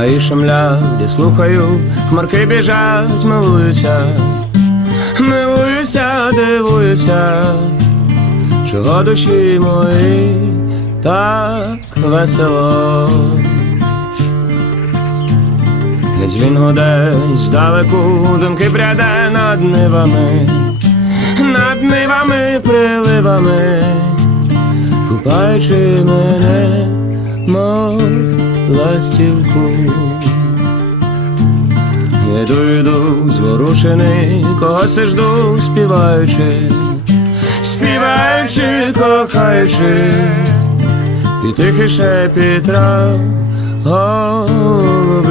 Гаї шумлять, я слухаю, хмарки біжать, милуюся, милуюся, дивуюся, чого душі мої так весело. Десь він гуде здалеку, думки пряде над нивами, над нивами, приливами, купаючи мене, мов ластівку. Іду, йду, зворушений, коси жду, співаючи, співаючи, кохаючи, і тихий шепіт голублячий.